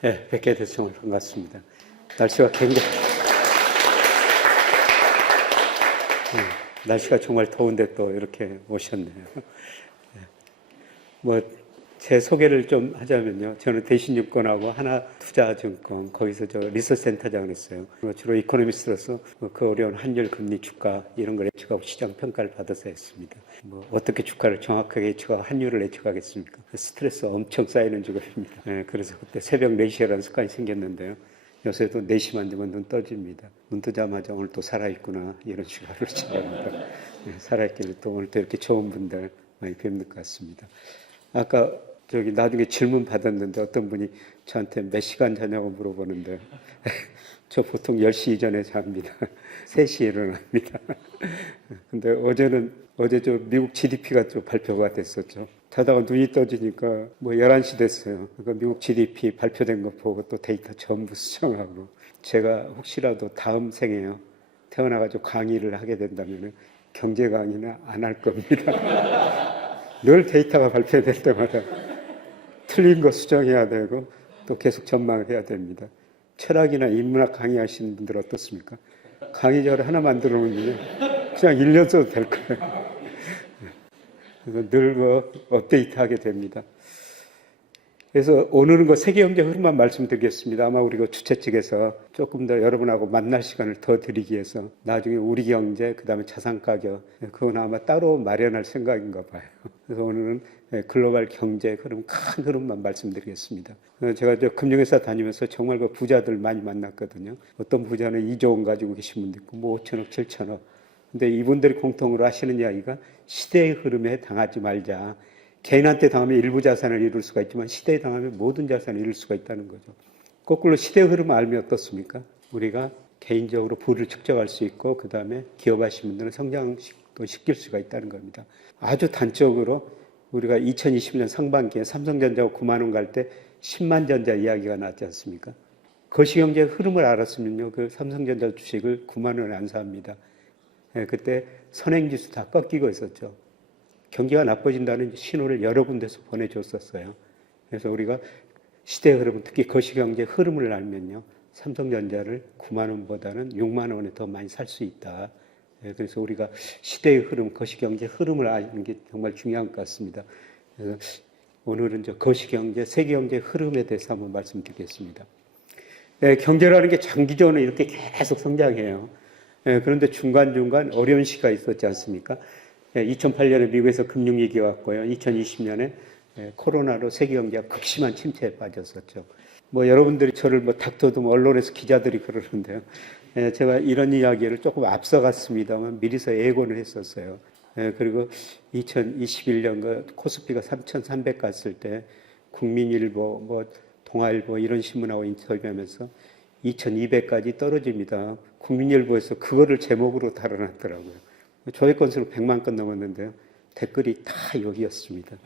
네, 뵙게 돼서 정말 반갑습니다. 날씨가 굉장히, 날씨가 정말 더운데 또 이렇게 오셨네요. 제 소개를 좀 하자면요. 저는 대신증권하고 하나투자증권, 거기서 리서치센터장을 했어요. 주로 이코노미스트로서 그 어려운 환율, 금리, 주가 이런 걸 예측하고 시장 평가를 받아서 했습니다. 어떻게 주가를 정확하게 예측하고 환율을 예측하겠습니까? 스트레스 엄청 쌓이는 직업입니다. 그래서 그때 새벽 4시에라는 습관이 생겼는데요. 요새도 4시만 되면 눈 떠집니다. 눈 뜨자마자 오늘 또 살아있구나 이런 식으로 하루를 시작합니다. 살아있길래 또 오늘 또 이렇게 좋은 분들 많이 뵙는 것 같습니다. 아까 나중에 질문 받았는데 어떤 분이 저한테 몇 시간 자냐고 물어보는데 저 보통 10시 이전에 잡니다. 3시에 일어납니다. 근데 어제 미국 GDP가 좀 발표가 됐었죠. 자다가 눈이 떠지니까 11시 됐어요. 그러니까 미국 GDP 발표된 거 보고 또 데이터 전부 수정하고, 제가 혹시라도 다음 생에요 태어나가지고 강의를 하게 된다면 경제 강의는 안 할 겁니다. 늘 데이터가 발표될 때마다 틀린 거 수정해야 되고 또 계속 전망을 해야 됩니다. 철학이나 인문학 강의하시는 분들 어떻습니까? 강의자를 하나 만들어 놓으면 그냥 1년 써도 될 거예요. 그래서 늘 업데이트하게 됩니다. 그래서 오늘은 세계경제 흐름만 말씀드리겠습니다. 아마 우리 주최 측에서 조금 더 여러분하고 만날 시간을 더 드리기 위해서 나중에 우리 경제, 그 다음에 자산 가격, 그건 아마 따로 마련할 생각인가 봐요. 그래서 오늘은 글로벌 경제 흐름, 큰 흐름만 말씀드리겠습니다. 제가 금융회사 다니면서 정말 부자들 많이 만났거든요. 어떤 부자는 2조 원 가지고 계신 분도 있고 5천억, 7천억. 근데 이분들이 공통으로 하시는 이야기가 시대의 흐름에 당하지 말자. 개인한테 당하면 일부 자산을 잃을 수가 있지만 시대에 당하면 모든 자산을 잃을 수가 있다는 거죠. 거꾸로 시대의 흐름을 알면 어떻습니까? 우리가 개인적으로 부를 축적할 수 있고 그 다음에 기업하시는 분들은 성장도 시킬 수가 있다는 겁니다. 아주 단적으로 우리가 2020년 상반기에 삼성전자가 9만 원 갈 때 10만 전자 이야기가 나왔지 않습니까? 거시경제 흐름을 알았으면요, 그 삼성전자 주식을 9만 원에 안 삽니다. 그때 선행지수 다 꺾이고 있었죠. 경기가 나빠진다는 신호를 여러 군데서 보내줬었어요. 그래서 우리가 시대의 흐름, 특히 거시경제 흐름을 알면요, 삼성전자를 9만 원보다는 6만 원에 더 많이 살 수 있다. 그래서 우리가 시대의 흐름, 거시경제 흐름을 아는 게 정말 중요한 것 같습니다. 그래서 오늘은 거시경제, 세계경제 흐름에 대해서 한번 말씀드리겠습니다. 경제라는 게 장기적으로 이렇게 계속 성장해요. 그런데 중간중간 어려운 시기가 있었지 않습니까? 2008년에 미국에서 금융위기가 왔고요. 2020년에 코로나로 세계경제가 극심한 침체에 빠졌었죠. 여러분들이 저를 닥터도 언론에서 기자들이 그러는데요. 제가 이런 이야기를 조금 앞서갔습니다만 미리서 예고를 했었어요. 그리고 2021년 코스피가 3,300 갔을 때 국민일보, 동아일보 이런 신문하고 인터뷰하면서 2,200까지 떨어집니다. 국민일보에서 그거를 제목으로 달아놨더라고요. 조회 건수로 100만 건 넘었는데요. 댓글이 다 여기였습니다.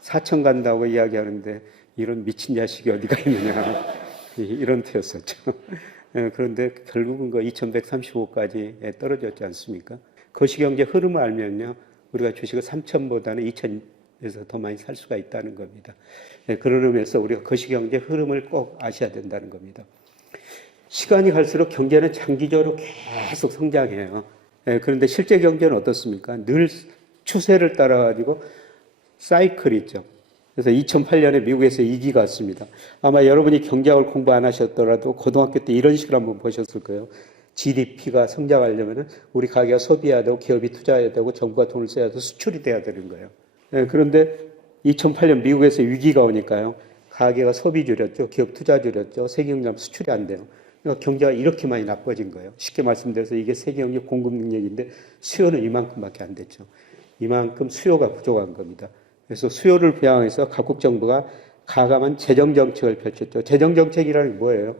4천 간다고 이야기하는데 이런 미친 자식이 어디가 있느냐. 이런 태였었죠. 그런데 결국은 2135까지 떨어졌지 않습니까? 거시경제 흐름을 알면요, 우리가 주식을 3천보다는 2천에서 더 많이 살 수가 있다는 겁니다. 그런 의미에서 우리가 거시경제 흐름을 꼭 아셔야 된다는 겁니다. 시간이 갈수록 경제는 장기적으로 계속 성장해요. 그런데 실제 경제는 어떻습니까? 늘 추세를 따라가지고 사이클이 있죠. 그래서 2008년에 미국에서 위기가 왔습니다. 아마 여러분이 경제학을 공부 안 하셨더라도 고등학교 때 이런 식으로 한번 보셨을 거예요. GDP가 성장하려면 우리 가게가 소비해야 되고 기업이 투자해야 되고 정부가 돈을 써야 되고 수출이 돼야 되는 거예요. 그런데 2008년 미국에서 위기가 오니까요, 가게가 소비 줄였죠. 기업 투자 줄였죠. 세계경제 수출이 안 돼요. 그러니까 경제가 이렇게 많이 나빠진 거예요. 쉽게 말씀드려서 이게 세계경제 공급 능력인데 수요는 이만큼밖에 안 됐죠. 이만큼 수요가 부족한 겁니다. 그래서 수요를 부양해서 각국 정부가 가감한 재정정책을 펼쳤죠. 재정정책이라는 게 뭐예요?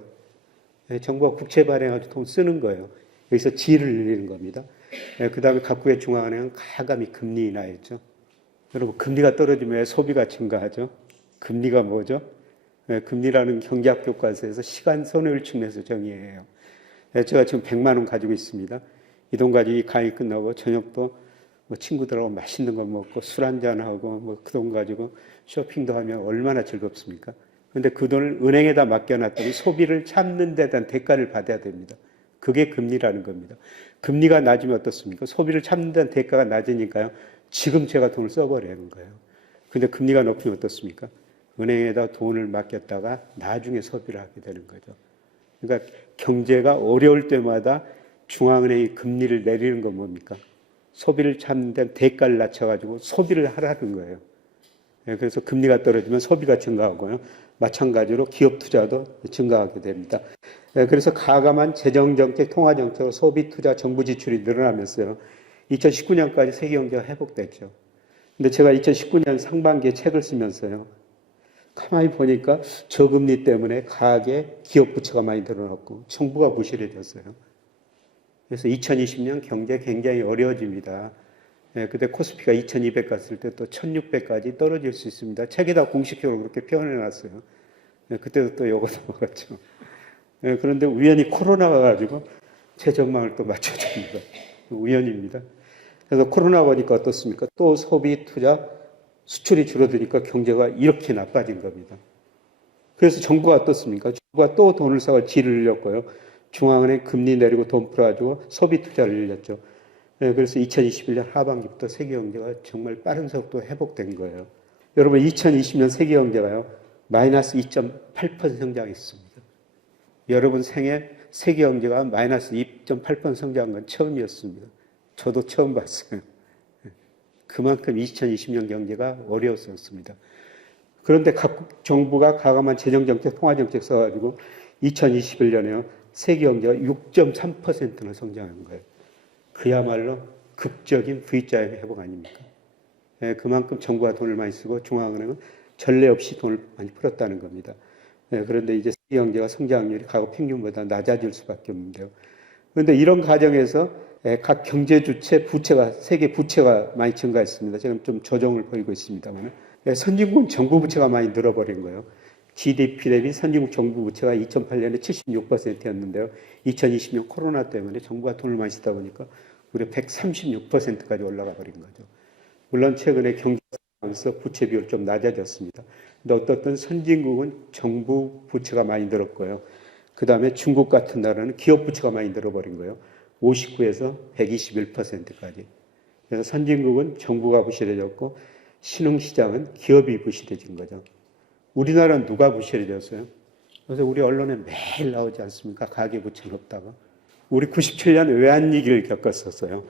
정부가 국채 발행해서 돈 쓰는 거예요. 여기서 지를 늘리는 겁니다. 그 다음에 각국의 중앙은행은 가감히 금리 인하했죠. 여러분, 금리가 떨어지면 소비가 증가하죠. 금리가 뭐죠? 금리라는 경제학 교과서에서 시간 손해율 측면에서 정의해요. 제가 지금 100만 원 가지고 있습니다. 이 돈 가지고 강의 끝나고 저녁도 친구들하고 맛있는 거 먹고 술 한잔하고 그 돈 가지고 쇼핑도 하면 얼마나 즐겁습니까? 그런데 그 돈을 은행에다 맡겨놨더니 소비를 참는 데 대한 대가를 받아야 됩니다. 그게 금리라는 겁니다. 금리가 낮으면 어떻습니까? 소비를 참는 데 대한 대가가 낮으니까요. 지금 제가 돈을 써버리는 거예요. 근데 금리가 높으면 어떻습니까? 은행에다 돈을 맡겼다가 나중에 소비를 하게 되는 거죠. 그러니까 경제가 어려울 때마다 중앙은행이 금리를 내리는 건 뭡니까? 소비를 참는 데 대가를 낮춰가지고 소비를 하라는 거예요. 그래서 금리가 떨어지면 소비가 증가하고요. 마찬가지로 기업 투자도 증가하게 됩니다. 그래서 가감한 재정정책, 통화정책으로 소비, 투자, 정부 지출이 늘어나면서요. 2019년까지 세계 경제가 회복됐죠. 근데 제가 2019년 상반기에 책을 쓰면서요. 가만히 보니까 저금리 때문에 가계 기업 부채가 많이 늘어났고 정부가 부실해졌어요. 그래서 2020년 경제 굉장히 어려워집니다. 그때 코스피가 2200 갔을 때 또 1600까지 떨어질 수 있습니다. 책에다 공식적으로 그렇게 표현해 놨어요. 그때도 또 요거 넘어갔죠. 그런데 우연히 코로나가 가지고 제 전망을 또 맞춰줍니다. 우연입니다. 그래서 코로나 보니까 어떻습니까? 또 소비, 투자, 수출이 줄어드니까 경제가 이렇게 나빠진 겁니다. 그래서 정부가 어떻습니까? 정부가 또 돈을 써서 질을 늘렸고요. 중앙은행 금리 내리고 돈 풀어가지고 소비 투자를 늘렸죠. 그래서 2021년 하반기부터 세계 경제가 정말 빠른 속도로 회복된 거예요. 여러분 2020년 세계 경제가요. 마이너스 2.8% 성장했습니다. 여러분 생애 세계 경제가 마이너스 2.8% 성장한 건 처음이었습니다. 저도 처음 봤어요. 그만큼 2020년 경제가 어려웠었습니다. 그런데 각 정부가 가감한 재정정책, 통화정책 써가지고 2021년에요. 세계 경제가 6.3%나 성장한 거예요. 그야말로 극적인 V자의 회복 아닙니까? 그만큼 정부가 돈을 많이 쓰고 중앙은행은 전례 없이 돈을 많이 풀었다는 겁니다. 그런데 이제 세계 경제가 성장률이 과거 평균보다 낮아질 수밖에 없는데요. 그런데 이런 과정에서 각 경제 주체 부채가 세계 부채가 많이 증가했습니다. 지금 좀 조정을 보이고 있습니다만 선진국 정부 부채가 많이 늘어버린 거예요. GDP 대비 선진국 정부 부채가 2008년에 76%였는데요. 2020년 코로나 때문에 정부가 돈을 많이 쓰다 보니까 무려 136%까지 올라가 버린 거죠. 물론 최근에 경기가 상황에서 부채 비율 좀 낮아졌습니다. 근데 어떤 선진국은 정부 부채가 많이 늘었고요. 그 다음에 중국 같은 나라는 기업 부채가 많이 늘어버린 거예요. 59에서 121%까지. 그래서 선진국은 정부가 부실해졌고 신흥시장은 기업이 부실해진 거죠. 우리나라는 누가 부실해졌어요? 그래서 우리 언론에 매일 나오지 않습니까? 가계부채 높다가. 우리 97년 외환위기를 겪었었어요.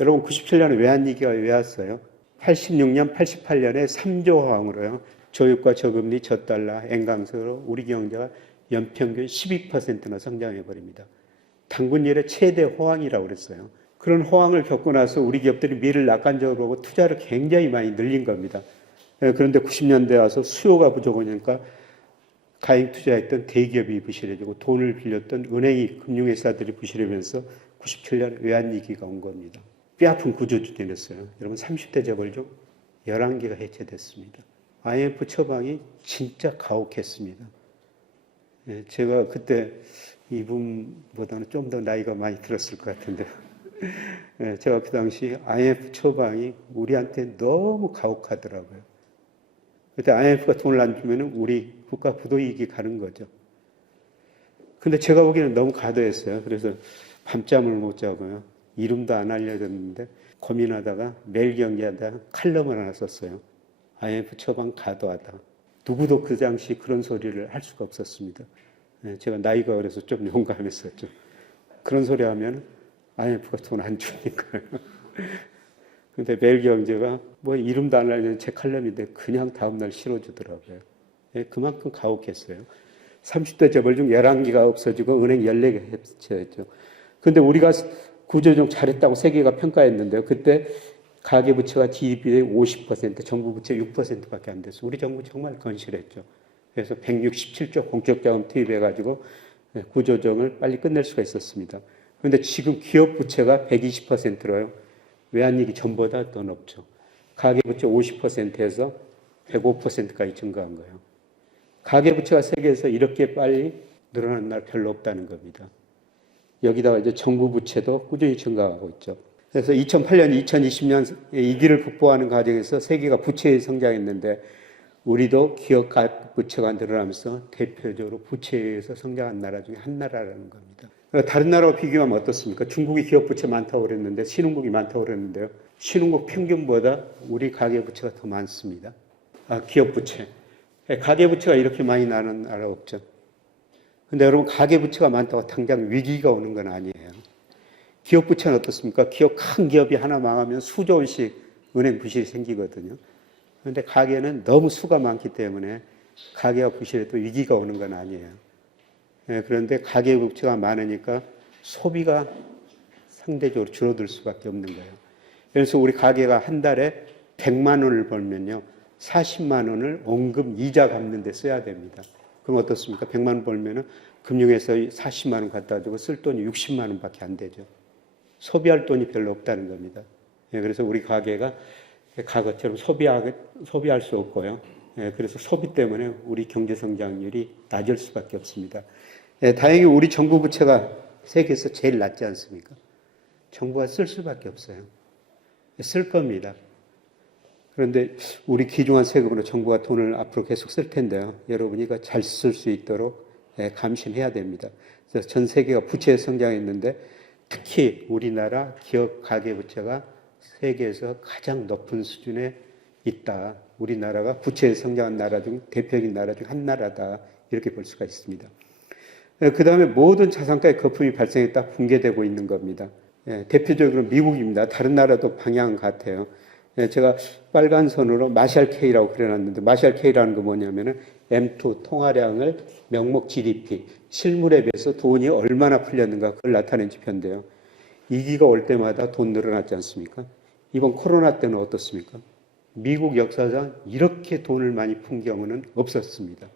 여러분 97년에 외환위기가 왜 왔어요? 86년, 88년에 3조 호황으로요. 조육과 저금리, 저달러, 엔강수로 우리 경제가 연평균 12%나 성장해버립니다. 단군 이래 최대 호황이라고 그랬어요. 그런 호황을 겪고 나서 우리 기업들이 미래를 낙관적으로 보고 투자를 굉장히 많이 늘린 겁니다. 그런데 90년대 와서 수요가 부족하니까 가행 투자했던 대기업이 부실해지고 돈을 빌렸던 은행이 금융회사들이 부실하면서 97년 외환위기가 온 겁니다. 뼈아픈 구조조정이었어요. 여러분 30대 재벌 중 11개가 해체됐습니다. IMF 처방이 진짜 가혹했습니다. 제가 그때 이분보다는 좀 더 나이가 많이 들었을 것 같은데 제가 그 당시 IMF 처방이 우리한테 너무 가혹하더라고요. 그때 IMF가 돈을 안 주면 우리 국가 부도이익이 가는 거죠. 근데 제가 보기에는 너무 과도했어요. 그래서 밤잠을 못 자고요. 이름도 안 알려졌는데 고민하다가 매일 경제하다 칼럼을 하나 썼어요. IMF 처방 과도하다. 누구도 그 당시 그런 소리를 할 수가 없었습니다. 제가 나이가 어려서 좀 용감했었죠. 그런 소리 하면 IMF가 돈 안 주니까요. 근데 매일경제가 뭐 이름도 안 알려진 제 칼럼인데 그냥 다음날 실어주더라고요. 그만큼 가혹했어요. 30대 재벌 중 11개가 없어지고 은행 14개 해체했죠. 근데 우리가 구조조정 잘했다고 세계가 평가했는데요. 그때 가계부채가 GDP의 50%, 정부부채 6%밖에 안 됐어요. 우리 정부 정말 건실했죠. 그래서 167조 공적자금 투입해가지고 구조조정을 빨리 끝낼 수가 있었습니다. 그런데 지금 기업부채가 120%로요. 외환위기 전보다 더 높죠. 가계부채 50%에서 105%까지 증가한 거예요. 가계부채가 세계에서 이렇게 빨리 늘어난 날 별로 없다는 겁니다. 여기다가 이제 정부 부채도 꾸준히 증가하고 있죠. 그래서 2008년, 2020년 위기를 극복하는 과정에서 세계가 부채에 성장했는데 우리도 기업 부채가 늘어나면서 대표적으로 부채에 의해서 성장한 나라 중에 한 나라라는 겁니다. 다른 나라와 비교하면 어떻습니까? 중국이 기업 부채 많다고 그랬는데, 신흥국이 많다고 그랬는데요. 신흥국 평균보다 우리 가계부채가 더 많습니다. 기업부채. 가계부채가 이렇게 많이 나는 나라 없죠. 근데 여러분, 가계부채가 많다고 당장 위기가 오는 건 아니에요. 기업부채는 어떻습니까? 큰 기업이 하나 망하면 수조 원씩 은행 부실이 생기거든요. 그런데 가계는 너무 수가 많기 때문에 가계가 부실해도 위기가 오는 건 아니에요. 그런데 가계부채가 많으니까 소비가 상대적으로 줄어들 수밖에 없는 거예요. 그래서 우리 가계가 한 달에 100만 원을 벌면요, 40만 원을 원금 이자 갚는 데 써야 됩니다. 그럼 어떻습니까? 100만 원 벌면은 금융에서 40만 원 갖다 주고 쓸 돈이 60만 원밖에 안 되죠. 소비할 돈이 별로 없다는 겁니다. 그래서 우리 가계가 과거처럼 소비할 수 없고요. 그래서 소비 때문에 우리 경제 성장률이 낮을 수밖에 없습니다. 다행히 우리 정부 부채가 세계에서 제일 낮지 않습니까? 정부가 쓸 수밖에 없어요. 쓸 겁니다. 그런데 우리 귀중한 세금으로 정부가 돈을 앞으로 계속 쓸 텐데요. 여러분이 이거 잘 쓸 수 있도록 감신해야 됩니다. 그래서 전 세계가 부채 성장했는데 특히 우리나라 기업 가계부채가 세계에서 가장 높은 수준에 있다. 우리나라가 부채에 성장한 나라 중 대표적인 나라 중 한 나라다. 이렇게 볼 수가 있습니다. 그 다음에 모든 자산가의 거품이 발생했다 붕괴되고 있는 겁니다. 대표적으로 미국입니다. 다른 나라도 방향 같아요. 제가 빨간 선으로 마샬 K라고 그려놨는데, 마샬 K라는 건 뭐냐면은 M2 통화량을 명목 GDP, 실물에 비해서 돈이 얼마나 풀렸는가 그걸 나타낸 지표인데요. 위기가 올 때마다 돈 늘어났지 않습니까? 이번 코로나 때는 어떻습니까? 미국 역사상 이렇게 돈을 많이 푼 경우는 없었습니다.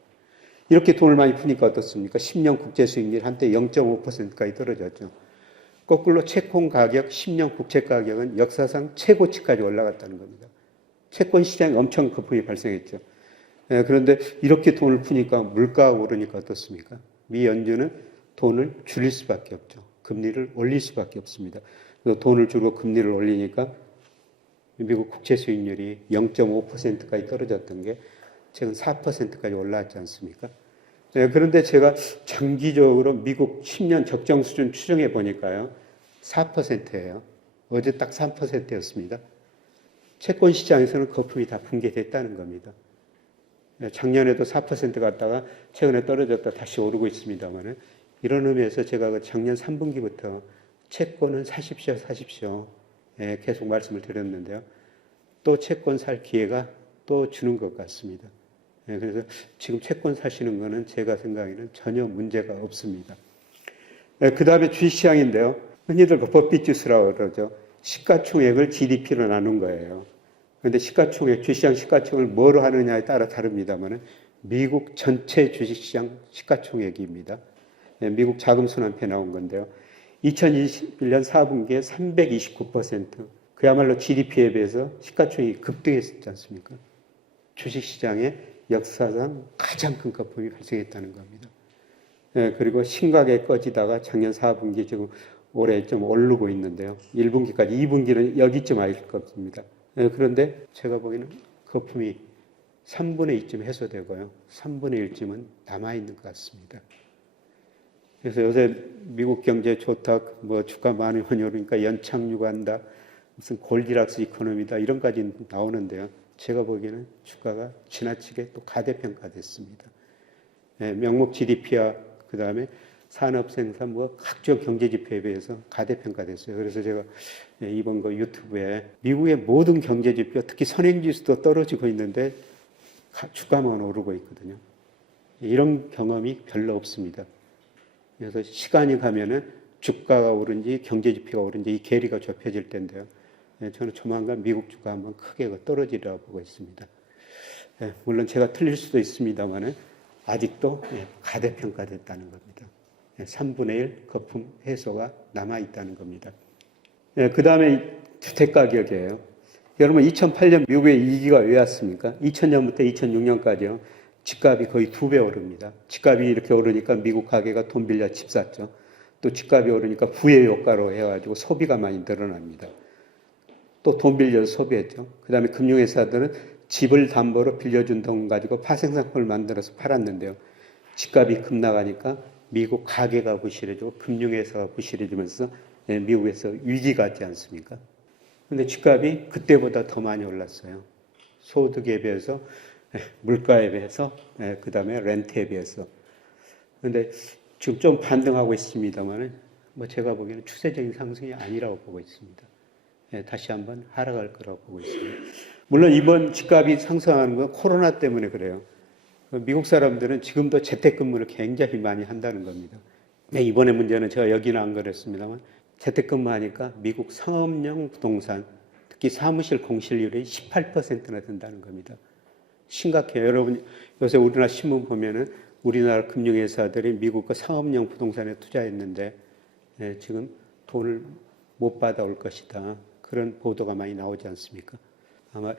이렇게 돈을 많이 푸니까 어떻습니까? 10년 국제 수익률 한때 0.5%까지 떨어졌죠. 거꾸로 채권 가격, 10년 국채 가격은 역사상 최고치까지 올라갔다는 겁니다. 채권 시장에 엄청 거품이 발생했죠. 그런데 이렇게 돈을 푸니까 물가가 오르니까 어떻습니까? 미 연준은 돈을 줄일 수밖에 없죠. 금리를 올릴 수밖에 없습니다. 그래서 돈을 주고 금리를 올리니까 미국 국채 수익률이 0.5%까지 떨어졌던 게 최근 4%까지 올라왔지 않습니까? 그런데 제가 장기적으로 미국 10년 적정 수준 추정해 보니까요, 4%예요. 어제 딱 3%였습니다. 채권 시장에서는 거품이 다 붕괴됐다는 겁니다. 작년에도 4% 갔다가 최근에 떨어졌다 다시 오르고 있습니다만, 이런 의미에서 제가 그 작년 3분기부터 채권은 사십시오. 계속 말씀을 드렸는데요. 또 채권 살 기회가 또 주는 것 같습니다. 그래서 지금 채권 사시는 거는 제가 생각에는 전혀 문제가 없습니다. 그 다음에 주식시장인데요. 흔히들 그 법비지수라고 그러죠. 시가총액을 GDP로 나눈 거예요. 그런데 시가총액, 주식시장 시가총액을 뭐로 하느냐에 따라 다릅니다만 미국 전체 주식시장 시가총액입니다. 미국 자금순환표에 나온 건데요. 2021년 4분기에 329%, 그야말로 GDP에 비해서 시가총액이 급등했지 않습니까? 주식시장에 역사상 가장 큰 거품이 발생했다는 겁니다. 그리고 심각하게 꺼지다가 작년 4분기 지금 올해 좀 오르고 있는데요. 1분기까지, 2분기는 여기쯤 알 겁니다. 그런데 제가 보기에는 거품이 3분의 2쯤 해소되고요. 3분의 1쯤은 남아있는 것 같습니다. 그래서 요새 미국 경제 좋다, 뭐 주가 많이 오르니까 연착륙한다, 무슨 골디락스 이코노미다, 이런까지 나오는데요. 제가 보기에는 주가가 지나치게 또 가대평가됐습니다. 명목 GDP와 그 다음에 산업 생산, 뭐 각종 경제 지표에 비해서 가대평가됐어요. 그래서 제가 이번 거 유튜브에 미국의 모든 경제 지표, 특히 선행지수도 떨어지고 있는데 주가만 오르고 있거든요. 이런 경험이 별로 없습니다. 그래서 시간이 가면은 주가가 오른지 경제 지표가 오른지 이 괴리가 좁혀질 텐데요. 저는 조만간 미국 주가 한번 크게 떨어지리라고 보고 있습니다. 물론 제가 틀릴 수도 있습니다만 아직도 가대평가됐다는 겁니다. 3분의 1 거품 해소가 남아있다는 겁니다. 그 다음에 주택가격이에요. 여러분 2008년 미국의 위기가 왜 왔습니까? 2000년부터 2006년까지요. 집값이 거의 2배 오릅니다. 집값이 이렇게 오르니까 미국 가게가 돈 빌려 집 샀죠. 또 집값이 오르니까 부의 효과로 해가지고 소비가 많이 늘어납니다. 또 돈 빌려서 소비했죠. 그 다음에 금융회사들은 집을 담보로 빌려준 돈 가지고 파생상품을 만들어서 팔았는데요. 집값이 급락하니까 미국 가계가 부실해지고 금융회사가 부실해지면서 미국에서 위기가 왔지 않습니까? 근데 집값이 그때보다 더 많이 올랐어요. 소득에 비해서, 물가에 비해서, 그 다음에 렌트에 비해서. 근데 지금 좀 반등하고 있습니다만, 뭐 제가 보기에는 추세적인 상승이 아니라고 보고 있습니다. 다시 한번 하락할 거라고 보고 있습니다. 물론 이번 집값이 상승하는 건 코로나 때문에 그래요. 미국 사람들은 지금도 재택근무를 굉장히 많이 한다는 겁니다. 이번에 문제는 제가 여기는 안 그랬습니다만 재택근무하니까 미국 상업용 부동산, 특히 사무실 공실률이 18%나 된다는 겁니다. 심각해요. 여러분 요새 우리나라 신문 보면은 우리나라 금융회사들이 미국 그 상업용 부동산에 투자했는데 지금 돈을 못 받아올 것이다. 그런 보도가 많이 나오지 않습니까? 아마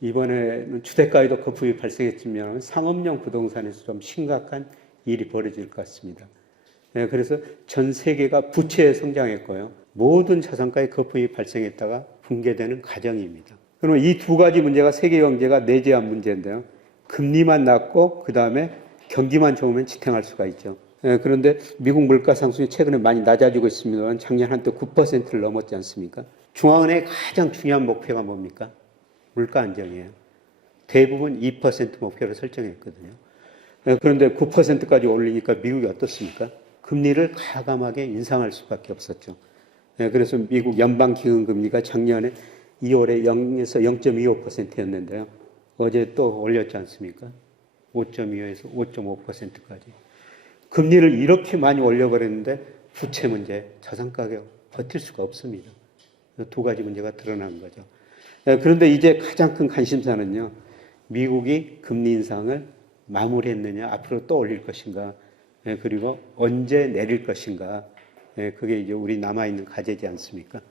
이번에는 주택가에도 거품이 발생했지만 상업용 부동산에서 좀 심각한 일이 벌어질 것 같습니다. 그래서 전 세계가 부채에 성장했고요. 모든 자산가에 거품이 발생했다가 붕괴되는 과정입니다. 그러면 이 두 가지 문제가 세계 경제가 내재한 문제인데요. 금리만 낮고 그 다음에 경기만 좋으면 지탱할 수가 있죠. 그런데 미국 물가 상승이 최근에 많이 낮아지고 있습니다만 작년 한때 9%를 넘었지 않습니까? 중앙은행의 가장 중요한 목표가 뭡니까? 물가 안정이에요. 대부분 2% 목표를 설정했거든요. 그런데 9%까지 올리니까 미국이 어떻습니까? 금리를 과감하게 인상할 수밖에 없었죠. 그래서 미국 연방기금금리가 작년에 2월에 0에서 0.25%였는데요. 어제 또 올렸지 않습니까? 5.25에서 5.5%까지. 금리를 이렇게 많이 올려버렸는데 부채 문제, 자산가격 버틸 수가 없습니다. 두 가지 문제가 드러난 거죠. 그런데 이제 가장 큰 관심사는요. 미국이 금리 인상을 마무리했느냐, 앞으로 또 올릴 것인가, 그리고 언제 내릴 것인가. 그게 이제 우리 남아있는 과제지 않습니까?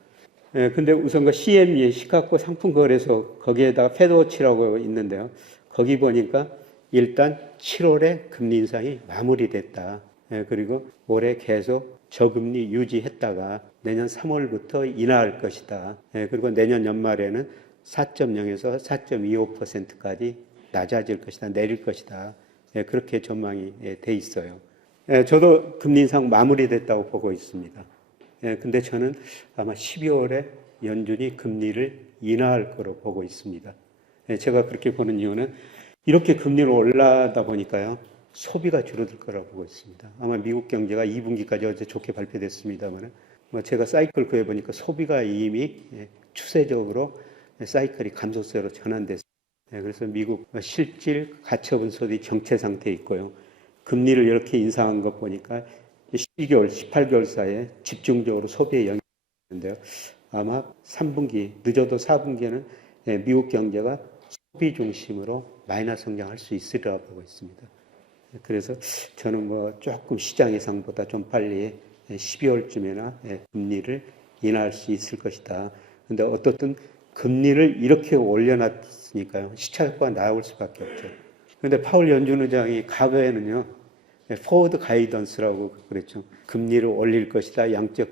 근데 우선 그 CME, 시카고 상품거래소, 거기에다가 패드워치라고 있는데요. 거기 보니까 일단 7월에 금리 인상이 마무리됐다. 그리고 올해 계속 저금리 유지했다가 내년 3월부터 인하할 것이다. 그리고 내년 연말에는 4.0에서 4.25%까지 낮아질 것이다. 내릴 것이다. 그렇게 전망이 돼 있어요. 저도 금리 인상 마무리됐다고 보고 있습니다. 근데 저는 아마 12월에 연준이 금리를 인하할 거로 보고 있습니다. 제가 그렇게 보는 이유는 이렇게 금리를 올라다 보니까요. 소비가 줄어들 거라고 보고 있습니다. 아마 미국 경제가 2분기까지 어제 좋게 발표됐습니다만 제가 사이클 구해보니까 소비가 이미 추세적으로 사이클이 감소세로 전환됐습니다. 그래서 미국 실질 가처분 소득이 정체 상태에 있고요. 금리를 이렇게 인상한 것 보니까 12개월, 18개월 사이에 집중적으로 소비에 영향이 있는데요. 아마 3분기, 늦어도 4분기에는 미국 경제가 소비 중심으로 마이너스 성장할 수 있으리라고 보고 있습니다. 그래서 저는 조금 시장 예상보다 좀 빨리 12월쯤에나 금리를 인하할 수 있을 것이다. 그런데 어떻든 금리를 이렇게 올려놨으니까요. 시차 효과가 나올 수밖에 없죠. 그런데 파월 연준 의장이 과거에는요. 포워드 가이던스라고 그랬죠. 금리를 올릴 것이다. 양적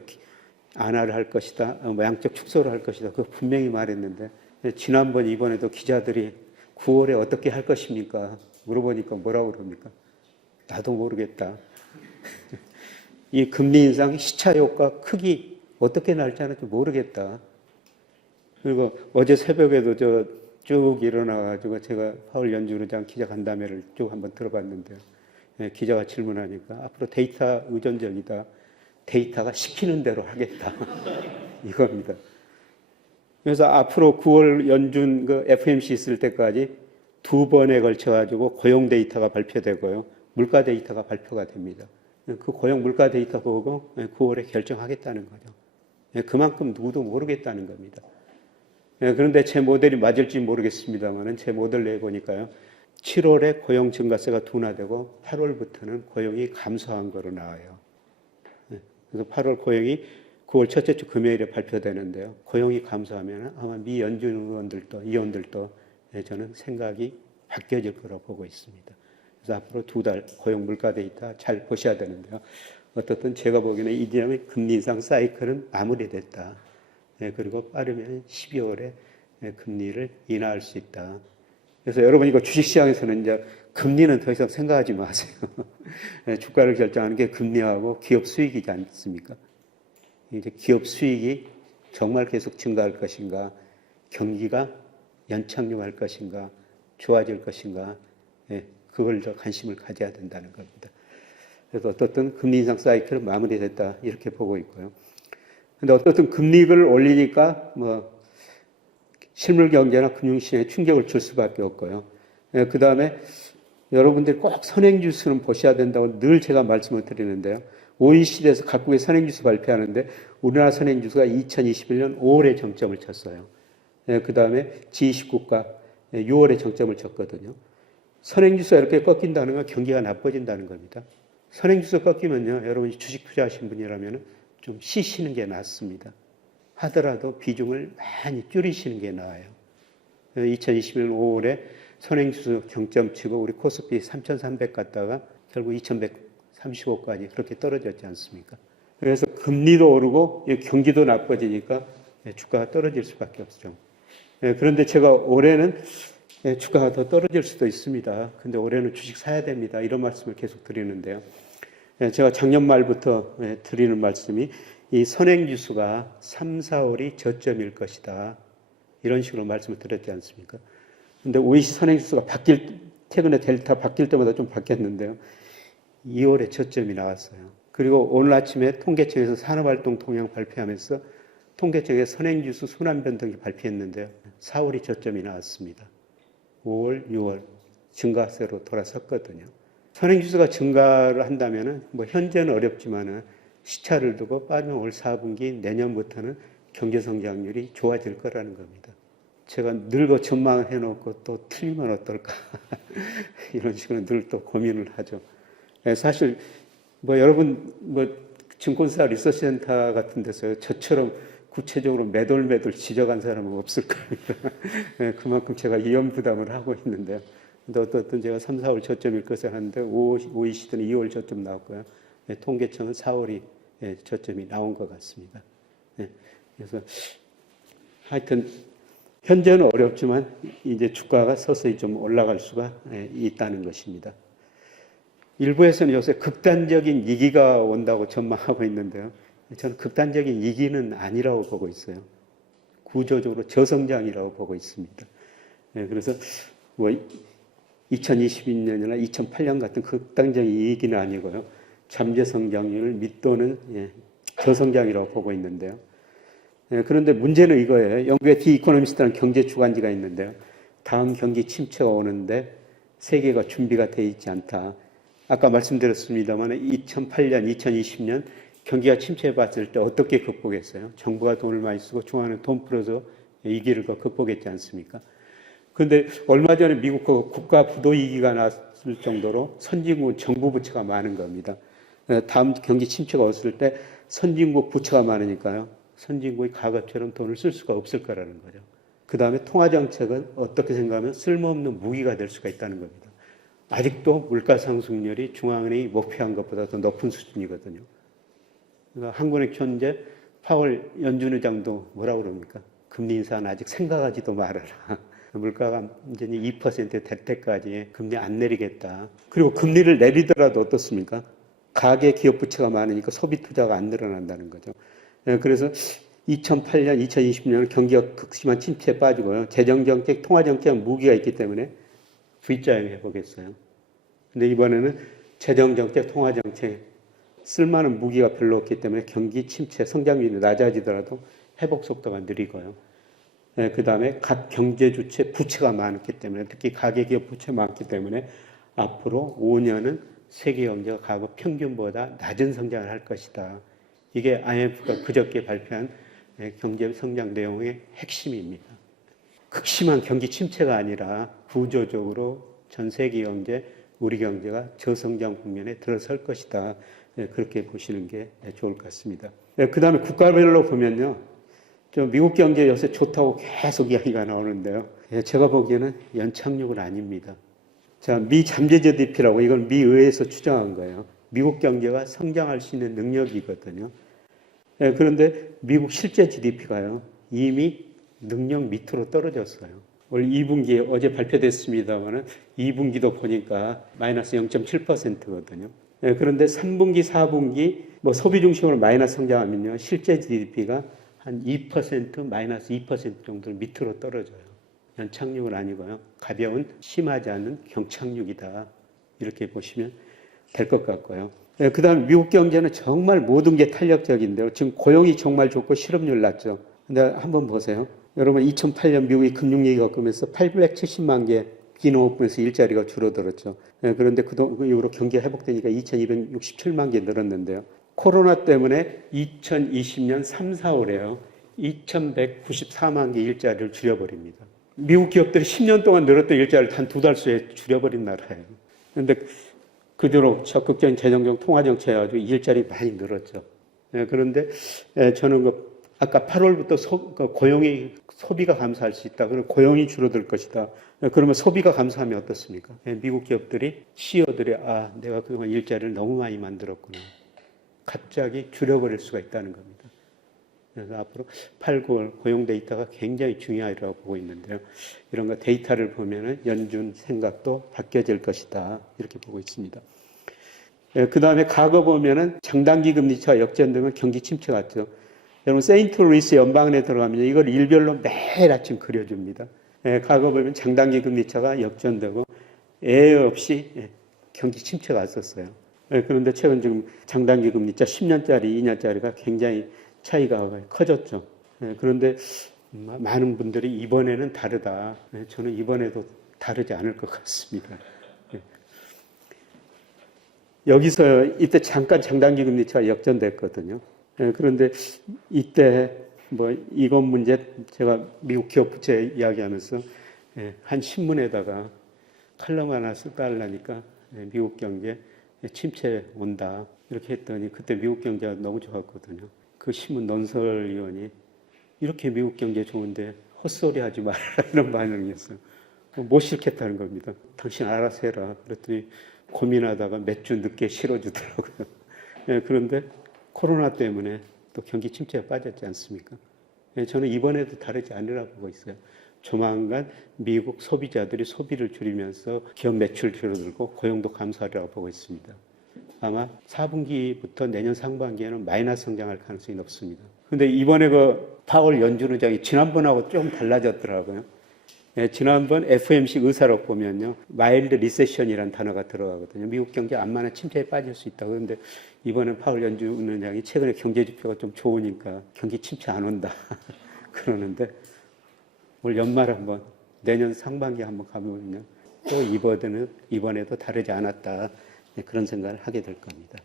안하를 할 것이다. 양적 축소를 할 것이다. 그거 분명히 말했는데 지난번 이번에도 기자들이 9월에 어떻게 할 것입니까? 물어보니까 뭐라고 그럽니까? 나도 모르겠다. 이 금리 인상 시차 효과 크기 어떻게 날지 않을지 모르겠다. 그리고 어제 새벽에도 쭉 일어나가지고 제가 파월 연준 의장 기자 간담회를 쭉 한번 들어봤는데요. 기자가 질문하니까 앞으로 데이터 의존적이다. 데이터가 시키는 대로 하겠다. 이겁니다. 그래서 앞으로 9월 연준 그 FMC 있을 때까지 2번에 걸쳐가지고 고용 데이터가 발표되고요. 물가 데이터가 발표가 됩니다. 그 고용 물가 데이터 보고 9월에 결정하겠다는 거죠. 그만큼 누구도 모르겠다는 겁니다. 그런데 제 모델이 맞을지 모르겠습니다만 제 모델 내보니까요. 7월에 고용 증가세가 둔화되고 8월부터는 고용이 감소한 거로 나와요. 그래서 8월 고용이 9월 첫째 주 금요일에 발표되는데요. 고용이 감소하면 아마 미 연준 의원들도 저는 생각이 바뀌어질 거라고 보고 있습니다. 그래서 앞으로 2달 고용 물가 데이터 잘 보셔야 되는데요. 어떻든 제가 보기에는 이제는 금리 인상 사이클은 마무리됐다. 그리고 빠르면 12월에 금리를 인하할 수 있다. 그래서 여러분 이거 주식시장에서는 이제 금리는 더 이상 생각하지 마세요. 주가를 결정하는 게 금리하고 기업 수익이지 않습니까? 이제 기업 수익이 정말 계속 증가할 것인가, 경기가 연착륙할 것인가, 좋아질 것인가, 그걸 더 관심을 가져야 된다는 겁니다. 그래서 어떻든 금리 인상 사이클은 마무리됐다 이렇게 보고 있고요. 근데 어떻든 금리를 올리니까 뭐 실물 경제나 금융시장에 충격을 줄 수밖에 없고요. 그 다음에 여러분들이 꼭 선행지수는 보셔야 된다고 늘 제가 말씀을 드리는데요. OECD에서 각국의 선행지수 발표하는데 우리나라 선행지수가 2021년 5월에 정점을 쳤어요. 그 다음에 G20국가 6월에 정점을 쳤거든요. 선행지수가 이렇게 꺾인다는 건 경기가 나빠진다는 겁니다. 선행지수 꺾이면요, 여러분이 주식 투자하신 분이라면 좀 쉬시는 게 낫습니다. 하더라도 비중을 많이 줄이시는 게 나아요. 2021년 5월에 선행지수 정점 치고 우리 코스피 3,300 갔다가 결국 2,135까지 그렇게 떨어졌지 않습니까? 그래서 금리도 오르고 경기도 나빠지니까 주가가 떨어질 수밖에 없죠. 그런데 제가 올해는 주가가 더 떨어질 수도 있습니다. 근데 올해는 주식 사야 됩니다. 이런 말씀을 계속 드리는데요. 제가 작년 말부터 드리는 말씀이 이 선행지수가 3, 4월이 저점일 것이다. 이런 식으로 말씀을 드렸지 않습니까? 근데 OECD 선행지수가 최근에 델타 바뀔 때마다 좀 바뀌었는데요. 2월에 저점이 나왔어요. 그리고 오늘 아침에 통계청에서 산업활동 동향 발표하면서 통계청에 선행지수 순환변동기 발표했는데요. 4월이 저점이 나왔습니다. 5월, 6월 증가세로 돌아섰거든요. 선행지수가 증가를 한다면은 뭐 현재는 어렵지만은 시차를 두고 빠르면 올 4분기 내년부터는 경제 성장률이 좋아질 거라는 겁니다. 제가 늙어 전망을 해놓고 또 틀리면 어떨까 이런 식으로 늘 또 고민을 하죠. 사실 뭐 여러분 뭐 증권사 리서치센터 같은 데서 저처럼 구체적으로 매돌 지적한 사람은 없을 겁니다. 그만큼 제가 위험 부담을 하고 있는데요. 근데 어떻든 제가 3, 4월 저점일 것을 하는데 OECD는 2월 저점 나왔고요. 통계청은 4월이 저점이 나온 것 같습니다. 그래서 하여튼 현재는 어렵지만 이제 주가가 서서히 좀 올라갈 수가 있다는 것입니다. 일부에서는 요새 극단적인 위기가 온다고 전망하고 있는데요. 저는 극단적인 위기는 아니라고 보고 있어요. 구조적으로 저성장이라고 보고 있습니다. 그래서 뭐 2022년이나 2008년 같은 극단적인 위기는 아니고요. 잠재 성장률을 밑도는 저성장이라고 보고 있는데요. 그런데 문제는 이거예요. 영국의 디 이코노미스트라는 경제 주간지가 있는데요. 다음 경기 침체가 오는데 세계가 준비가 돼 있지 않다. 아까 말씀드렸습니다만 2008년, 2020년 경기가 침체해봤을 때 어떻게 극복했어요? 정부가 돈을 많이 쓰고 중앙은행 돈 풀어서 위기를 극복했지 않습니까? 그런데 얼마 전에 미국 국가 부도 위기가 났을 정도로 선진국 정부 부채가 많은 겁니다. 다음 경기 침체가 왔을 때 선진국 부채가 많으니까요. 선진국이 가급처럼 돈을 쓸 수가 없을 거라는 거죠. 그 다음에 통화정책은 어떻게 생각하면 쓸모없는 무기가 될 수가 있다는 겁니다. 아직도 물가 상승률이 중앙은행이 목표한 것보다 더 높은 수준이거든요. 그러니까 한국은행 현재 파월 연준 의장도 뭐라고 그럽니까? 금리 인사는 아직 생각하지도 말아라. 물가가 완전히 2%될 때까지 금리 안 내리겠다. 그리고 금리를 내리더라도 어떻습니까? 가계 기업 부채가 많으니까 소비 투자가 안 늘어난다는 거죠. 그래서 2008년, 2020년 경기가 극심한 침체에 빠지고요. 재정정책, 통화정책 무기가 있기 때문에 V자형 해보겠어요. 근데 이번에는 재정정책, 통화정책 쓸만한 무기가 별로 없기 때문에 경기 침체, 성장률이 낮아지더라도 회복 속도가 느리고요. 그 다음에 각 경제 주체 부채가 많기 때문에 특히 가계기업 부채 많기 때문에 앞으로 5년은 세계 경제가 과거 평균보다 낮은 성장을 할 것이다. 이게 IMF가 그저께 발표한 경제 성장 내용의 핵심입니다. 극심한 경기 침체가 아니라 구조적으로 전 세계 경제, 우리 경제가 저성장 국면에 들어설 것이다. 그렇게 보시는 게 좋을 것 같습니다. 그 다음에 국가별로 보면요. 미국 경제 요새 좋다고 계속 이야기가 나오는데요. 제가 보기에는 연착륙은 아닙니다. 자, 미 잠재 GDP라고 이건 미 의회에서 추정한 거예요. 미국 경제가 성장할 수 있는 능력이거든요. 그런데 미국 실제 GDP가요. 이미 능력 밑으로 떨어졌어요. 올 2분기 어제 발표됐습니다만은 2분기도 보니까 마이너스 0.7%거든요. 그런데 3분기, 4분기 뭐 소비 중심으로 마이너스 성장하면요. 실제 GDP가 한 2% 마이너스 2% 정도 밑으로 떨어져요. 연착륙은 아니고요. 가벼운 심하지 않은 경착륙이다. 이렇게 보시면 될 것 같고요. 그 다음 미국 경제는 정말 모든 게 탄력적인데요. 지금 고용이 정말 좋고 실업률 낮죠. 근데 한번 보세요. 여러분 2008년 미국이 금융위기 겪으면서 870만 개 기농업부에서 일자리가 줄어들었죠. 그런데 그 이후로 경기가 회복되니까 2267만 개 늘었는데요. 코로나 때문에 2020년 3, 4월에요. 2194만 개 일자리를 줄여버립니다. 미국 기업들이 10년 동안 늘었던 일자리를 단 2달 수에 줄여버린 나라예요. 그런데 그대로 적극적인 재정적 통화정책 해가지고 일자리 많이 늘었죠. 그런데 저는 아까 8월부터 고용이 소비가 감소할 수 있다. 그리고 고용이 줄어들 것이다. 그러면 소비가 감소하면 어떻습니까? 미국 기업들이 CEO들이 내가 그동안 일자리를 너무 많이 만들었구나. 갑자기 줄여버릴 수가 있다는 겁니다. 그래서 앞으로 8, 9월 고용 데이터가 굉장히 중요하다고 보고 있는데요. 이런 거 데이터를 보면은 연준 생각도 바뀌어질 것이다. 이렇게 보고 있습니다. 그 다음에 과거 보면은 장단기 금리차가 역전되면 경기 침체 같죠. 여러분 세인트루이스 연방은에 들어가면 이걸 일별로 매일 아침 그려줍니다. 과거 보면 장단기 금리차가 역전되고 애 없이 경기 침체가 왔었어요. 그런데 최근 지금 장단기 금리차 10년짜리, 2년짜리가 굉장히 차이가 커졌죠. 그런데 많은 분들이 이번에는 다르다. 저는 이번에도 다르지 않을 것 같습니다. 여기서 이때 잠깐 장단기 금리차가 역전됐거든요. 그런데 이때 이것 문제 제가 미국 기업 부채 이야기하면서 한 신문에다가 칼럼 하나 써달라니까 미국 경제 침체 온다 이렇게 했더니 그때 미국 경제가 너무 좋았거든요. 그 신문 논설위원이 이렇게 미국 경제 좋은데 헛소리 하지 말아라 이런 반응이었어요. 못 싫겠다는 겁니다. 당신 알아서 해라. 그랬더니 고민하다가 몇 주 늦게 실어주더라고요. 그런데 코로나 때문에 또 경기 침체가 빠졌지 않습니까? 저는 이번에도 다르지 않으라고 보고 있어요. 조만간 미국 소비자들이 소비를 줄이면서 기업 매출 줄어들고 고용도 감소하리라고 보고 있습니다. 아마 4분기부터 내년 상반기에는 마이너스 성장할 가능성이 높습니다. 그런데 이번에 파월 연준 의장이 지난번하고 좀 달라졌더라고요. 지난번 FOMC 의사록 보면요. 마일드 리세션이라는 단어가 들어가거든요. 미국 경제 안만한 침체에 빠질 수 있다고. 그런데 이번에 파월 연준 의장이 최근에 경제 지표가 좀 좋으니까 경기 침체 안 온다. 그러는데 올 연말 한번 내년 상반기 한번 가보면요. 또 이번에도 다르지 않았다. 그런 생각을 하게 될 겁니다.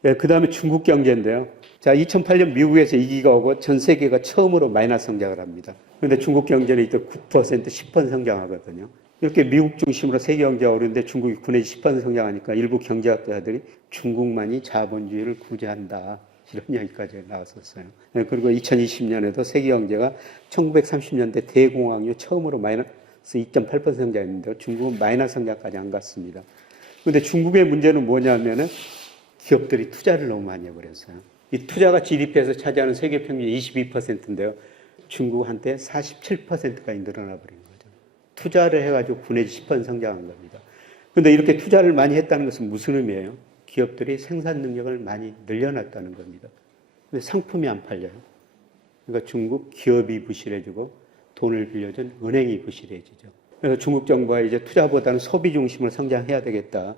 그 다음에 중국 경제인데요. 자, 2008년 미국에서 위기가 오고 전 세계가 처음으로 마이너스 성장을 합니다. 그런데 중국 경제는 이때 9%, 10% 성장하거든요. 이렇게 미국 중심으로 세계 경제가 오르는데 중국이 9 내지 10% 성장하니까 일부 경제학자들이 중국만이 자본주의를 구제한다. 이런 이야기까지 나왔었어요. 그리고 2020년에도 세계 경제가 1930년대 대공황 이후 처음으로 마이너스 2.8% 성장했는데 중국은 마이너스 성장까지 안 갔습니다. 그런데 중국의 문제는 뭐냐면은 기업들이 투자를 너무 많이 해버렸어요. 이 투자가 GDP에서 차지하는 세계 평균 22%인데요. 중국 한때 47%까지 늘어나 버린 거죠. 투자를 해가지고 9 내지 10% 성장한 겁니다. 그런데 이렇게 투자를 많이 했다는 것은 무슨 의미예요? 기업들이 생산 능력을 많이 늘려놨다는 겁니다. 근데 상품이 안 팔려요. 그러니까 중국 기업이 부실해지고 돈을 빌려준 은행이 부실해지죠. 그래서 중국 정부가 이제 투자보다는 소비 중심으로 성장해야 되겠다.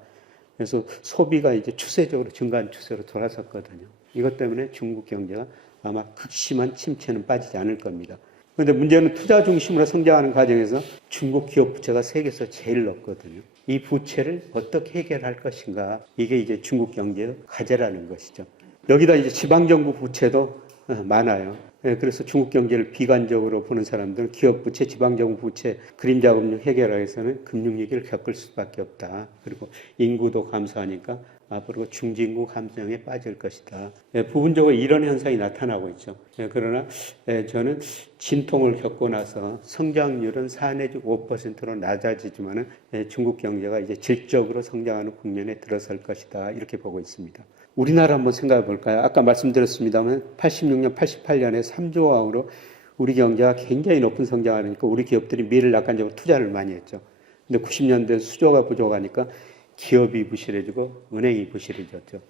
그래서 소비가 이제 추세적으로 증가한 추세로 돌아섰거든요. 이것 때문에 중국 경제가 아마 극심한 침체는 빠지지 않을 겁니다. 그런데 문제는 투자 중심으로 성장하는 과정에서 중국 기업 부채가 세계에서 제일 높거든요. 이 부채를 어떻게 해결할 것인가. 이게 이제 중국 경제의 과제라는 것이죠. 여기다 이제 지방정부 부채도 많아요. 그래서 중국 경제를 비관적으로 보는 사람들은 기업 부채, 지방정부 부채, 그림자 금융 해결하기 위해서는 금융위기를 겪을 수밖에 없다. 그리고 인구도 감소하니까 앞으로 중진국 감성에 빠질 것이다. 부분적으로 이런 현상이 나타나고 있죠. 그러나 저는 진통을 겪고 나서 성장률은 4 내지 5%로 낮아지지만 중국 경제가 이제 질적으로 성장하는 국면에 들어설 것이다. 이렇게 보고 있습니다. 우리나라 한번 생각해 볼까요? 아까 말씀드렸습니다만 86년, 88년에 3조 원으로 우리 경제가 굉장히 높은 성장하니까 우리 기업들이 미래를 낙관적으로 투자를 많이 했죠. 근데 90년대 수조가 부족하니까 기업이 부실해지고 은행이 부실해졌죠.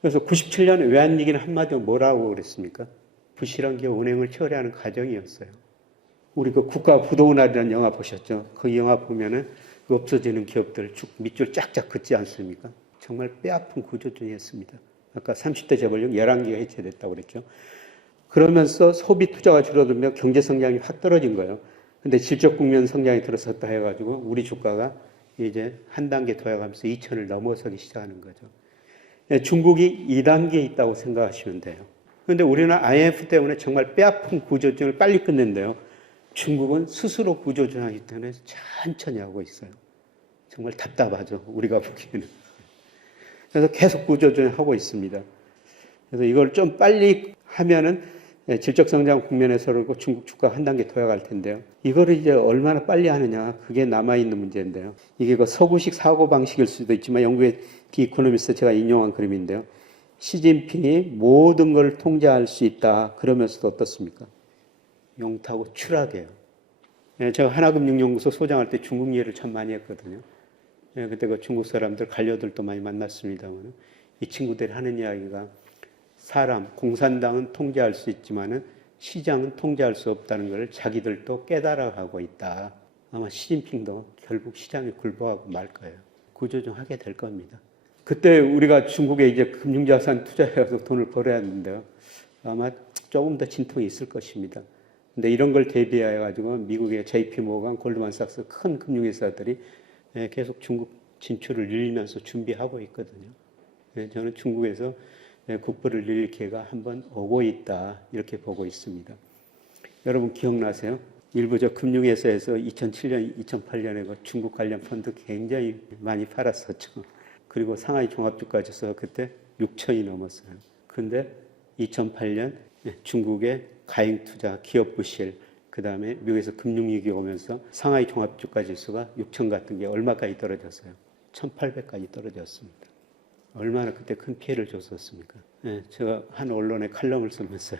그래서 97년에 외환위기는 한마디로 뭐라고 그랬습니까? 부실한 기업 은행을 처리하는 과정이었어요. 우리 그 국가 부도날이라는 영화 보셨죠? 그 영화 보면은 그 없어지는 기업들 쭉 밑줄 쫙쫙 긋지 않습니까? 정말 뼈아픈 구조조정이었습니다. 아까 30대 재벌용 11개가 해체됐다고 그랬죠. 그러면서 소비 투자가 줄어들며 경제 성장이 확 떨어진 거예요. 근데 질적 국면 성장이 들어섰다 해가지고 우리 주가가 이제 한 단계 더 해가면서 2천을 넘어서기 시작하는 거죠. 중국이 2단계에 있다고 생각하시면 돼요. 그런데 우리는 IMF 때문에 정말 뼈아픈 구조조정을 빨리 끝낸대요. 중국은 스스로 구조조정하기 때문에 천천히 하고 있어요. 정말 답답하죠. 우리가 보기에는. 그래서 계속 구조조정을 하고 있습니다. 그래서 이걸 좀 빨리 하면은 질적 성장 국면에서 그렇고 중국 주가 한 단계 더 갈 텐데요. 이거를 이제 얼마나 빨리 하느냐, 그게 남아있는 문제인데요. 이게 그 서구식 사고방식일 수도 있지만 영국의 디 이코노미스트 제가 인용한 그림인데요. 시진핑이 모든 걸 통제할 수 있다. 그러면서도 어떻습니까? 용타고 추락해요. 제가 하나금융연구소 소장할 때 중국 이해를 참 많이 했거든요. 그때 그 중국 사람들, 관료들도 많이 만났습니다만 이 친구들이 하는 이야기가 사람, 공산당은 통제할 수 있지만은 시장은 통제할 수 없다는 걸 자기들도 깨달아가고 있다. 아마 시진핑도 결국 시장에 굴복하고 말 거예요. 구조조정하게 될 겁니다. 그때 우리가 중국에 이제 금융자산 투자해서 돈을 벌어야 하는데요. 아마 조금 더 진통이 있을 것입니다. 근데 이런 걸 대비해가지고 미국의 JP 모건, 골드만삭스 큰 금융회사들이 계속 중국 진출을 늘리면서 준비하고 있거든요. 저는 중국에서 국부를 늘릴 기회가 한번 오고 있다 이렇게 보고 있습니다. 여러분 기억나세요? 일부 저 금융회사에서 2007년, 2008년에 그 중국 관련 펀드 굉장히 많이 팔았었죠. 그리고 상하이 종합주가지수가 그때 6천이 넘었어요. 근데 2008년 중국의 가행 투자, 기업 부실, 그 다음에 미국에서 금융위기 오면서 상하이 종합주가지수가 6천 같은 게 얼마까지 떨어졌어요? 1800까지 떨어졌습니다. 얼마나 그때 큰 피해를 줬었습니까? 제가 한 언론에 칼럼을 쓰면서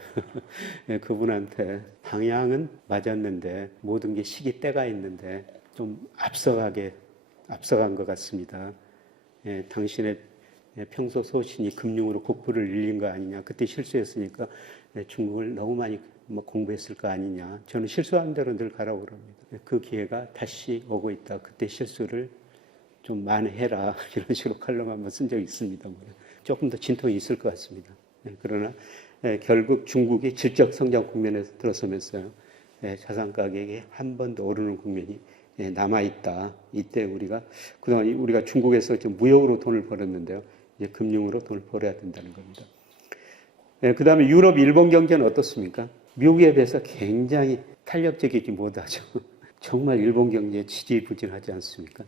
그분한테 방향은 맞았는데 모든 게 시기 때가 있는데 좀 앞서간 것 같습니다. 당신의 평소 소신이 금융으로 국부를 늘린 거 아니냐. 그때 실수했으니까 중국을 너무 많이 공부했을 거 아니냐. 저는 실수한 대로 늘 가라고 그럽니다. 그 기회가 다시 오고 있다. 그때 실수를 좀 만회해라. 이런 식으로 칼럼 한번 쓴 적이 있습니다. 조금 더 진통이 있을 것 같습니다. 그러나 결국 중국이 질적 성장 국면에 들어서면서요. 자산 가격이 한 번 더 오르는 국면이 남아있다. 이때 그동안 우리가 중국에서 좀 무역으로 돈을 벌었는데요. 이제 금융으로 돈을 벌어야 된다는 겁니다. 그 다음에 유럽, 일본 경제는 어떻습니까? 미국에 비해서 굉장히 탄력적이지 못하죠. 정말 일본 경제 지지부진하지 않습니까?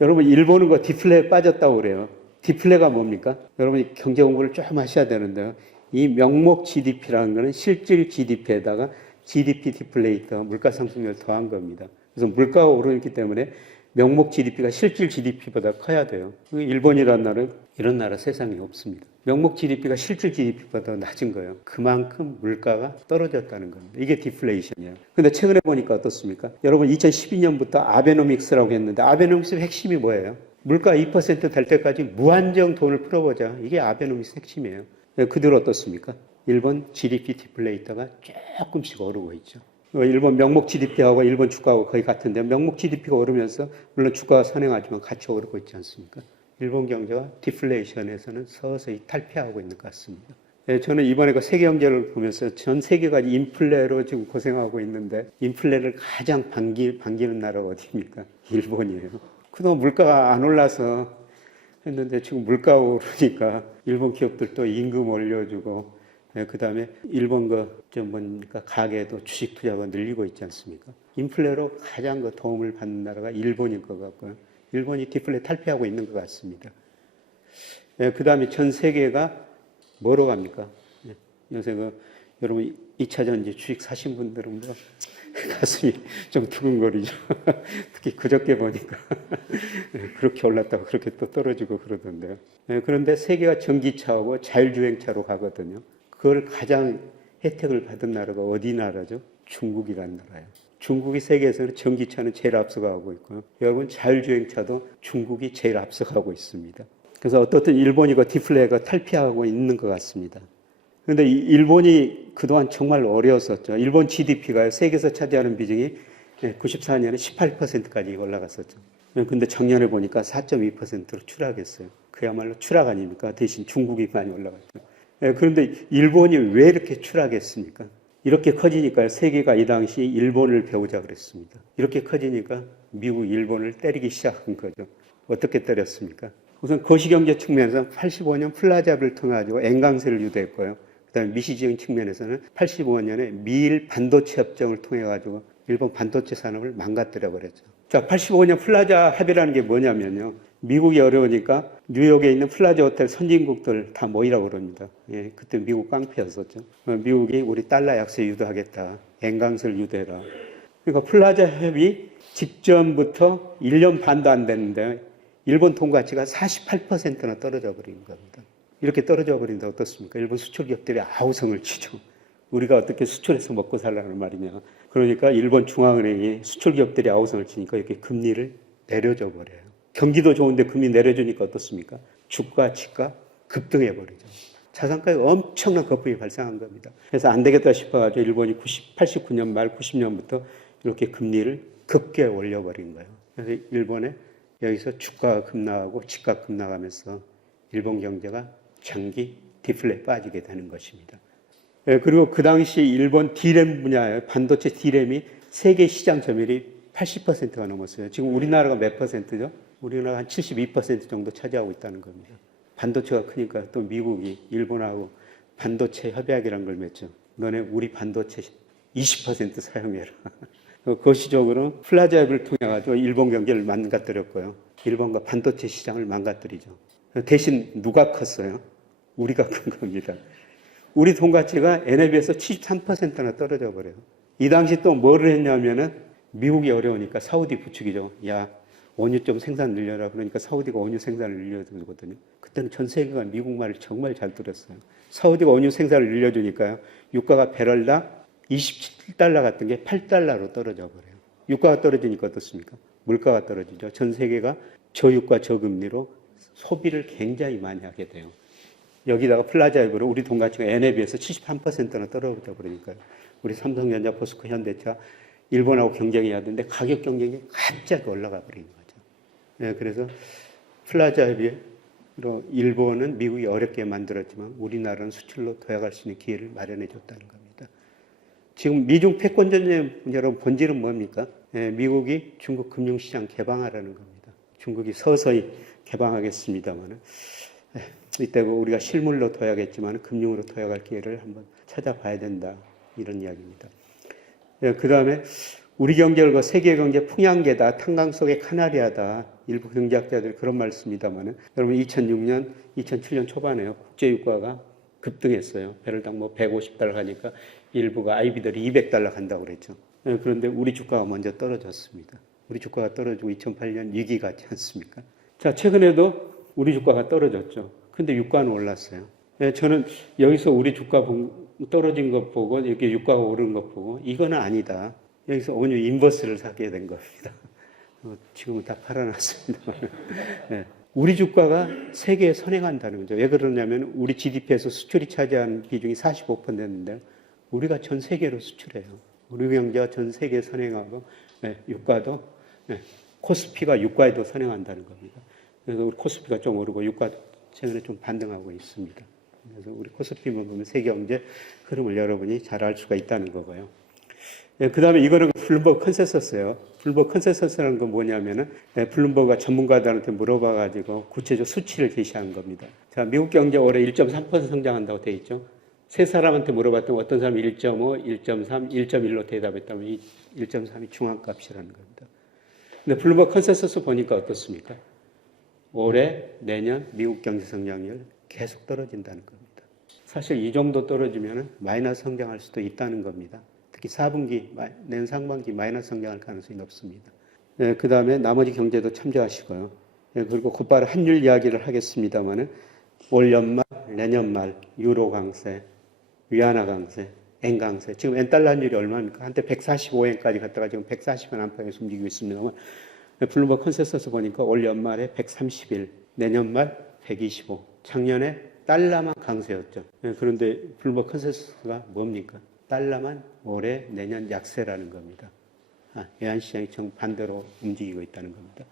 여러분, 일본은 그 디플레에 빠졌다고 그래요. 디플레가 뭡니까? 여러분이 경제 공부를 좀 하셔야 되는데요. 이 명목 GDP라는 거는 실질 GDP에다가 GDP 디플레이터, 물가 상승률을 더한 겁니다. 그래서 물가가 오르기 때문에 명목 GDP가 실질 GDP보다 커야 돼요. 일본이라는 나라는 이런 나라 세상에 없습니다. 명목 GDP가 실질 GDP보다 낮은 거예요. 그만큼 물가가 떨어졌다는 겁니다. 이게 디플레이션이에요. 근데 최근에 보니까 어떻습니까? 여러분 2012년부터 아베노믹스라고 했는데 아베노믹스 핵심이 뭐예요? 물가 2%될 때까지 무한정 돈을 풀어보자. 이게 아베노믹스 핵심이에요. 그대로 어떻습니까? 일본 GDP 디플레이터가 조금씩 오르고 있죠. 일본 명목 GDP하고 일본 주가하고 거의 같은데 명목 GDP가 오르면서 물론 주가가 선행하지만 같이 오르고 있지 않습니까? 일본 경제가 디플레이션에서는 서서히 탈피하고 있는 것 같습니다. 저는 이번에 그 세계 경제를 보면서 전 세계가 인플레로 지금 고생하고 있는데 인플레를 가장 반기는 나라가 어디입니까? 일본이에요. 그동안 물가가 안 올라서 했는데 지금 물가가 오르니까 일본 기업들도 임금 올려주고 그 다음에 일본 가계도 주식 투자가 늘리고 있지 않습니까? 인플레로 가장 도움을 받는 나라가 일본일 것 같고요. 일본이 디플레 탈피하고 있는 것 같습니다. 그 다음에 전 세계가 뭐로 갑니까? 요새 여러분 2차 전지 주식 사신 분들은 가슴이 좀 두근거리죠. 특히 그저께 보니까 그렇게 올랐다가 그렇게 또 떨어지고 그러던데요. 그런데 세계가 전기차하고 자율주행차로 가거든요. 그걸 가장 혜택을 받은 나라가 어디 나라죠? 중국이라는 나라예요. 중국이 세계에서는 전기차는 제일 앞서가고 있고요. 여러분 자율주행차도 중국이 제일 앞서가고 있습니다. 그래서 어떻든 일본이 그 디플레가 탈피하고 있는 것 같습니다. 그런데 일본이 그동안 정말 어려웠었죠. 일본 GDP가 세계에서 차지하는 비중이 94년에 18%까지 올라갔었죠. 근데 작년에 보니까 4.2%로 추락했어요. 그야말로 추락 아닙니까? 대신 중국이 많이 올라갔죠. 그런데 일본이 왜 이렇게 추락했습니까? 이렇게 커지니까 세계가 이 당시 일본을 배우자 그랬습니다. 이렇게 커지니까 미국, 일본을 때리기 시작한 거죠. 어떻게 때렸습니까? 우선 거시경제 측면에서 85년 플라자를 통해 가지고 N강세를 유도했고요. 그다음에 미시지형 측면에서는 85년에 미일 반도체 협정을 통해 가지고 일본 반도체 산업을 망가뜨려 버렸죠. 자, 85년 플라자 합의라는 게 뭐냐면요. 미국이 어려우니까 뉴욕에 있는 플라자 호텔 선진국들 다 모이라고 그럽니다. 예, 그때 미국 깡패였었죠. 미국이 우리 달러 약세 유도하겠다. N강세를 유도해라. 그러니까 플라자 협의 직전부터 1년 반도 안 됐는데 일본 돈 가치가 48%나 떨어져 버린 겁니다. 이렇게 떨어져 버린다 어떻습니까? 일본 수출 기업들이 아우성을 치죠. 우리가 어떻게 수출해서 먹고 살라는 말이냐. 그러니까 일본 중앙은행이 수출 기업들이 아우성을 치니까 이렇게 금리를 내려줘 버려요. 경기도 좋은데 금리 내려주니까 어떻습니까? 주가, 지가 급등해 버리죠. 자산가에 엄청난 거품이 발생한 겁니다. 그래서 안 되겠다 싶어가지고 일본이 89년 말 90년부터 이렇게 금리를 급게 올려버린 거예요. 그래서 일본에 여기서 주가가 급락하고 지가 급락하면서 일본 경제가 장기 디플레에 빠지게 되는 것입니다. 그리고 그 당시 일본 D램 분야에 반도체 D램이 세계 시장 점유율이 80%가 넘었어요. 지금 우리나라가 몇 퍼센트죠? 우리나라가 한 72% 정도 차지하고 있다는 겁니다. 반도체가 크니까 또 미국이 일본하고 반도체 협약이라는 걸 맺죠. 너네 우리 반도체 20% 사용해라. 거시적으로 플라자협을 통해 가지고 일본 경제를 망가뜨렸고요. 일본과 반도체 시장을 망가뜨리죠. 대신 누가 컸어요? 우리가 큰 겁니다. 우리 돈 가치가 엔에 비해서 73%나 떨어져 버려요. 이 당시 또 뭐를 했냐면은 미국이 어려우니까 사우디 부추기죠. 야, 원유 좀 생산 늘려라. 그러니까 사우디가 원유 생산을 늘려주거든요. 그때는 전 세계가 미국 말을 정말 잘 들었어요. 사우디가 원유 생산을 늘려주니까요. 유가가 배럴당 27달러 같은 게 8달러로 떨어져 버려요. 유가가 떨어지니까 어떻습니까? 물가가 떨어지죠. 전 세계가 저유가 저금리로 소비를 굉장히 많이 하게 돼요. 여기다가 플라자협으로 우리 돈 가치가 엔에 비해서 73%나 떨어져 버리니까요. 우리 삼성전자, 포스코, 현대차 일본하고 경쟁해야 되는데 가격 경쟁이 갑자기 올라가 버린 거죠. 네, 그래서 플라자 협의로 일본은 미국이 어렵게 만들었지만 우리나라는 수출로 도약할 수 있는 기회를 마련해 줬다는 겁니다. 지금 미중 패권 전쟁 여러분 본질은 뭡니까? 네, 미국이 중국 금융시장 개방하라는 겁니다. 중국이 서서히 개방하겠습니다만은 이때 우리가 실물로 도약했지만 금융으로 도약할 기회를 한번 찾아봐야 된다 이런 이야기입니다. 그 다음에 우리 경제를 세계 경제 풍향계다, 탄광 속의 카나리아다. 일부 경제학자들이 그런 말 씁니다만은 여러분 2006년, 2007년 초반에요. 국제유가가 급등했어요. 배럴당 150달러 가니까 일부가 아이비들이 200달러 간다고 그랬죠. 그런데 우리 주가가 먼저 떨어졌습니다. 우리 주가가 떨어지고 2008년 위기 같지 않습니까? 자, 최근에도 우리 주가가 떨어졌죠. 근데 유가는 올랐어요. 저는 여기서 우리 주가 떨어진 것 보고 이렇게 유가가 오른 것 보고 이거는 아니다. 여기서 원유 인버스를 사게 된 겁니다. 지금은 다 팔아놨습니다. 네. 우리 주가가 세계에 선행한다는 거죠. 왜 그러냐면 우리 GDP에서 수출이 차지하는 비중이 45% 됐는데 우리가 전 세계로 수출해요. 우리 경제가 전 세계에 선행하고 유가도 코스피가 유가에도 선행한다는 겁니다. 그래서 우리 코스피가 좀 오르고 유가도 최근에 좀 반등하고 있습니다. 그래서 우리 코스피만 보면 세계 경제 흐름을 여러분이 잘 알 수가 있다는 거고요. 그 다음에 이거는 블룸버그 컨센서스예요. 블룸버그 컨센서스라는 건 뭐냐면은 블룸버그가 전문가들한테 물어봐가지고 구체적 수치를 제시한 겁니다. 자, 미국 경제 올해 1.3% 성장한다고 돼 있죠. 세 사람한테 물어봤더니 어떤 사람이 1.5, 1.3, 1.1로 대답했다면 이 1.3이 중앙값이라는 겁니다. 근데 블룸버그 컨센서스 보니까 어떻습니까? 올해, 내년 미국 경제 성장률 계속 떨어진다는 겁니다. 사실 이 정도 떨어지면 마이너스 성장할 수도 있다는 겁니다. 특히 4분기, 내년 상반기 마이너스 성장할 가능성이 높습니다. 그 다음에 나머지 경제도 참조하시고요. 그리고 곧바로 환율 이야기를 하겠습니다만은 올 연말, 내년 말 유로 강세, 위안화 강세 N강세. 지금 N달러 환율이 얼마입니까? 한때 145엔까지 갔다가 지금 140엔 안팎에서 움직이고 있습니다만, 블룸버그 컨센서스 보니까 올 연말에 131, 내년 말 125. 작년에 달러만 강세였죠. 그런데 블룸버그 컨센서스가 뭡니까? 달러만 올해 내년 약세라는 겁니다. 외환시장이 정반대로 움직이고 있다는 겁니다.